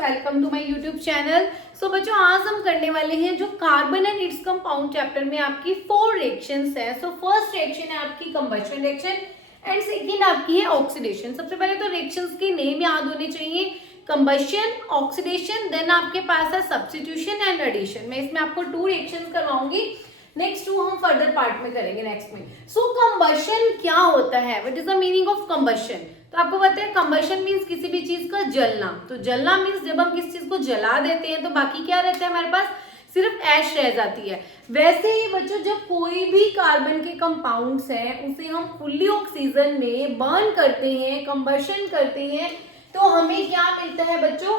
Welcome to my YouTube channel. So बच्चों, आज हम करने वाले हैं जो carbon and its compound chapter में आपकी 4 रिएक्शंस हैं। सो फर्स्ट रिएक्शन है आपकी कंबशन रिएक्शन एंड सेकेंड आपकी है ऑक्सीडेशन। सबसे पहले तो रिएक्शंस के नेम याद होने चाहिए, कंबशन, ऑक्सीडेशन, देन आपके पास है सब्स्टिट्यूशन एंड एडिशन। मैं इसमें आपको 2 रिएक्शंस करवाऊंगी, नेक्स्ट 2 हम फर्दर पार्ट में करेंगे नेक्स्ट में। सो कंबशन क्या होता है, what is the meaning of combustion? तो आपको पता है कंबशन मीन्स किसी भी चीज का जलना। तो जलना मीन्स जब हम किसी चीज को जला देते हैं तो बाकी क्या रहता है, हमारे पास सिर्फ ऐश रह जाती है। वैसे ही बच्चों, जब कोई भी कार्बन के कंपाउंड्स हैं उसे हम फुल्ली ऑक्सीजन में बर्न करते हैं, कंबशन करते हैं, तो हमें क्या मिलता है बच्चों?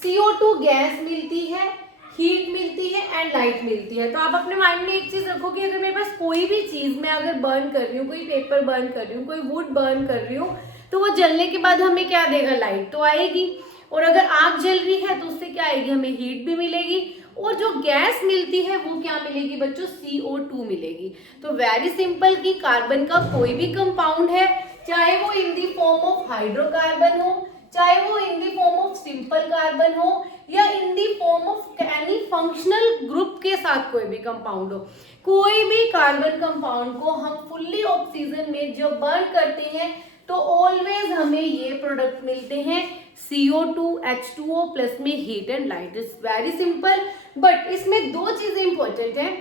CO2 गैस मिलती है, हीट मिलती है एंड लाइट मिलती है। तो आप अपने माइंड में एक चीज रखो कि अगर मेरे पास कोई भी चीज मैं अगर बर्न कर रही हूँ, कोई पेपर बर्न कर रही हूँ, कोई वुड बर्न कर रही हूँ, तो वो जलने के बाद हमें क्या देगा? लाइट तो आएगी। और अगर आग जल रही है तो उससे क्या आएगी? हमें हीट भी मिलेगी। और जो गैस मिलती है वो क्या मिलेगी बच्चों? CO2 मिलेगी। तो वेरी सिंपल कि कार्बन का कोई भी कंपाउंड है, चाहे वो in the form of hydrocarbon हो, चाहे वो in the form of simple carbon हो, या in the form of any functional group के साथ कोई भी कंपाउंड हो, कोई भी कार्बन कंपाउंड को हम फुल्ली ऑक्सीजन में जब बर्न करते हैं तो ऑलवेज हमें ये प्रोडक्ट मिलते हैं CO2 H2O प्लस में heat and light. It's very simple, but इसमें 2 चीजें इंपॉर्टेंट हैं।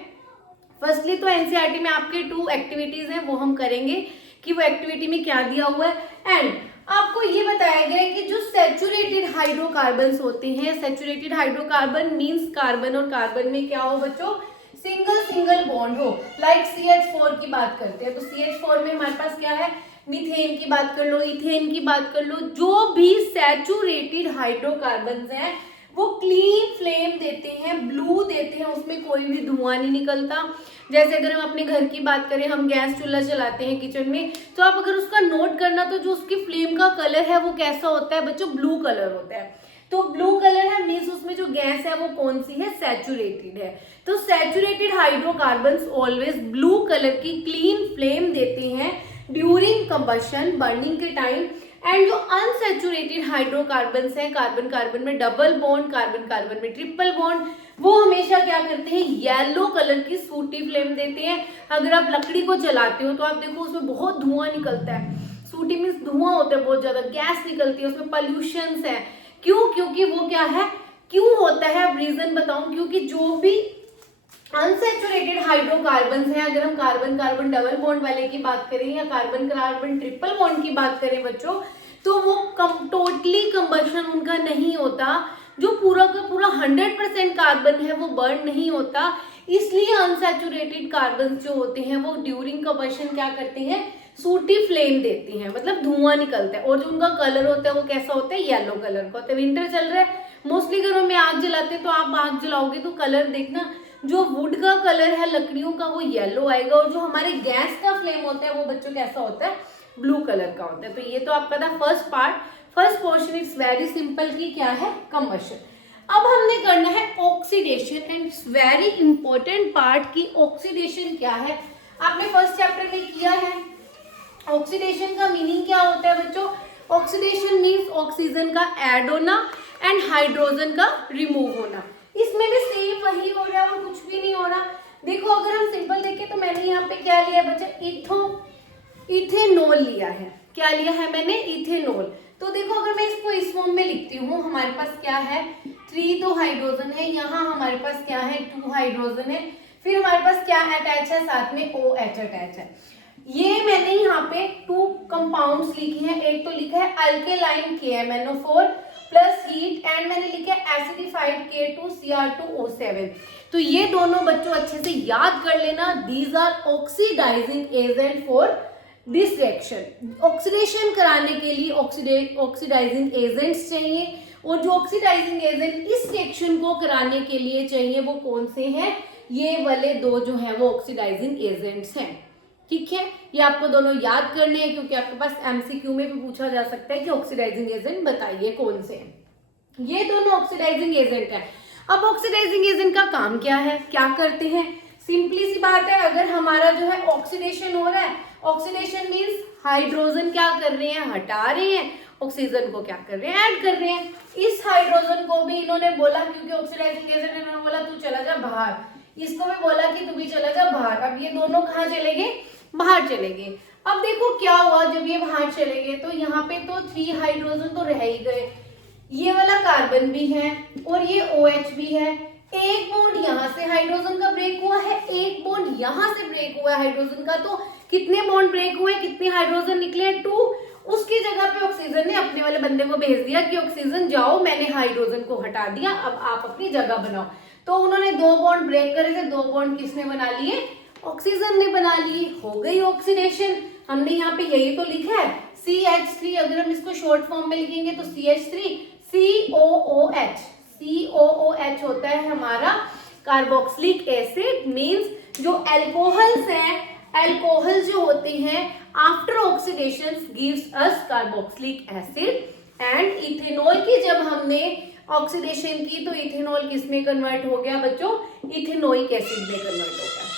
फर्स्टली तो एनसीईआरटी में आपके 2 एक्टिविटीज हैं, वो हम करेंगे कि वो एक्टिविटी में क्या दिया हुआ है। एंड आपको ये बताया गया है कि जो सैचुरेटेड हाइड्रोकार्बन होते हैं, सैचुरेटेड हाइड्रोकार्बन मीन्स कार्बन और कार्बन में क्या हो बच्चों? सिंगल सिंगल बॉन्ड हो। लाइक CH4 की बात करते हैं तो CH4 में हमारे पास क्या है? मीथेन की बात कर लो, इथेन की बात कर लो, जो भी सैचुरेटेड हाइड्रोकार्बन्स हैं वो क्लीन फ्लेम देते हैं, ब्लू देते हैं, उसमें कोई भी धुआं नहीं निकलता। जैसे अगर हम अपने घर की बात करें, हम गैस चूल्हा चलाते हैं किचन में, तो आप अगर उसका नोट करना तो जो उसकी फ्लेम का कलर है वो कैसा होता है बच्चों? ब्लू कलर होता है। तो ब्लू कलर है मीन्स उसमें जो गैस है वो कौन सी है? सैचुरेटेड है। तो saturated hydrocarbons always blue colour की क्लीन फ्लेम देते हैं ड्यूरिंग कंबशन, बर्निंग के टाइम। एंड जो अनसैचुरेटेड हाइड्रोकार्बन्स हैं, कार्बन कार्बन में डबल बॉन्ड, कार्बन कार्बन में ट्रिपल बॉन्ड, वो हमेशा क्या करते हैं? येलो कलर की सूटी फ्लेम देते हैं। अगर आप लकड़ी को जलाते हो तो आप देखो उसमें बहुत धुआं निकलता है। सूटी मीन्स धुआं होता है, बहुत ज्यादा गैस निकलती है, उसमें पॉल्यूशंस है। क्यों? क्योंकि वो क्या है, क्यों होता है? रीजन बताऊं, क्योंकि जो भी अनसैचुरेटेड हाइड्रोकार्बन है, अगर हम कार्बन कार्बन डबल बॉन्ड वाले की बात करें या कार्बन कार्बन ट्रिपल बॉन्ड की बात करें बच्चों, तो वो टोटली कंबशन उनका नहीं होता। जो पूरा का पूरा 100% कार्बन है वो बर्न नहीं होता। इसलिए अनसैचुरेटेड कार्बन जो होते हैं वो ड्यूरिंग कंबशन क्या करते हैं? सूटी फ्लेम देती हैं, मतलब धुआं निकलता है। और जो उनका कलर होता है वो कैसा होता है? येलो कलर का होता है। विंटर चल रहा है, मोस्टली घरों में आग जलाते हैं, तो आप आग जलाओगे तो कलर देखना, जो वुड का कलर है लकड़ियों का वो येलो आएगा, और जो हमारे गैस का फ्लेम होता है वो बच्चों कैसा होता है? ब्लू कलर का होता है। तो ये तो आपका था first part, first portion. It's very simple कि क्या है? कंबशन। अब हमने करना है oxidation, and it's very important part कि ऑक्सीडेशन क्या है। आपने फर्स्ट चैप्टर में किया है। ऑक्सीडेशन का मीनिंग क्या होता है बच्चों? ऑक्सीडेशन मीन्स ऑक्सीजन का ऐड होना एंड हाइड्रोजन का रिमूव होना। इसमें भी सेम वही हो रहा है और कुछ भी नहीं हो रहा। देखो अगर हम सिंपल देखें तो मैंने यहाँ पे क्या लिया बच्चा? इथेनॉल लिया है। क्या लिया है मैंने? इथेनॉल। तो देखो अगर मैं इसको इस फॉर्म में लिखती हूँ, हमारे पास क्या है? 3 तो हाइड्रोजन है, यहाँ हमारे पास क्या है? 2 हाइड्रोजन है, फिर हमारे पास क्या अटैच है? साथ में OH अटैच है। ये मैंने यहाँ पे 2 कंपाउंड्स लिखे हैं। एक तो लिखा है alkaline KMnO4 plus heat, and मैंने लिखा है एसिडिफाइड K2Cr2O7। तो ये दोनों बच्चों अच्छे से याद कर लेना, these are oxidising agent for this reaction. Oxidation कराने के लिए ऑक्सीडाइजिंग एजेंट्स चाहिए, और जो ऑक्सीडाइजिंग एजेंट इस रिएक्शन को कराने के लिए चाहिए वो कौन से हैं? ये वाले 2 जो हैं वो ऑक्सीडाइजिंग एजेंट्स हैं। ठीक है, ये आपको दोनों याद करने हैं क्योंकि आपके पास MCQ में भी पूछा जा सकता है कि ऑक्सीडाइजिंग एजेंट बताइए कौन से हैं। ये दोनों ऑक्सीडाइजिंग एजेंट हैं। अब ऑक्सीडाइजिंग एजेंट का काम क्या है, क्या करते हैं? सिंपली सी बात है, अगर हमारा जो है ऑक्सीडेशन हो रहा है, ऑक्सीडेशन मीन्स हाइड्रोजन क्या कर रहे हैं? हटा रहे हैं, ऑक्सीजन को क्या कर रहे हैं? ऐड कर रहे हैं। इस हाइड्रोजन को भी इन्होंने बोला, क्योंकि ऑक्सीडाइजिंग एजेंट, इन्होंने बोला तू चला जा बाहर, इसको भी बोला कि तू भी चला जा बाहर। अब ये दोनों कहाँ चले गए, बाहर चले गए। अब देखो क्या हुआ, जब ये बाहर चले गए तो यहाँ पे तो 3 हाइड्रोजन तो रह ही गए, ये वाला कार्बन भी है और ये OH भी है। एक बॉन्ड यहाँ से हाइड्रोजन का ब्रेक हुआ है, एक बॉन्ड यहाँ से ब्रेक हुआ है हाइड्रोजन का, तो कितने बॉन्ड ब्रेक हुए, कितने हाइड्रोजन निकले, 2। उसकी जगह पे ऑक्सीजन ने अपने वाले बंदे को भेज दिया कि ऑक्सीजन जाओ, मैंने हाइड्रोजन को हटा दिया, अब आप अपनी जगह बनाओ। तो उन्होंने 2 बॉन्ड ब्रेक करे थे, 2 बॉन्ड किसने बना लिए, ऑक्सीजन ने बना लिए, हो गई ऑक्सीडेशन। हमने यहाँ पे यही तो लिखा है CH3, अगर हम इसको शॉर्ट फॉर्म में लिखेंगे तो CH3 COOH, COOH होता है हमारा कार्बोक्सिलिक एसिड। मींस जो अल्कोहल्स हैं, अल्कोहल जो होते हैं after oxidation gives us carboxylic acid. And ethanol की जब हमने ऑक्सीडेशन की तो इथेनॉल किस में कन्वर्ट हो गया बच्चों, इथेनोइक एसिड में कन्वर्ट हो गया।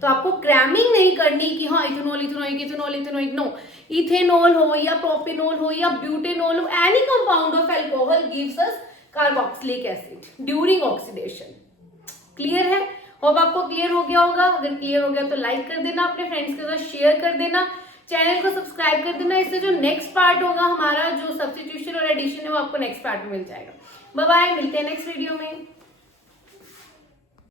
तो आपको क्रैमिंग नहीं करनी कि हाँ ethanol ethanoic ethanol ethanoic, no, ethanol हो या प्रोपेनॉल हो या ब्यूटेनॉल हो, any compound of alcohol gives us carboxylic acid during oxidation. Clear है? होप आपको क्लियर हो गया होगा। अगर क्लियर हो गया तो लाइक कर देना, अपने फ्रेंड्स के साथ शेयर कर देना, चैनल को सब्सक्राइब कर देना। इससे जो नेक्स्ट पार्ट होगा हमारा, जो सब्स्टिट्यूशन और एडिशन है, वो आपको नेक्स्ट पार्ट में मिल जाएगा। बाय बाय, मिलते हैं नेक्स्ट वीडियो में।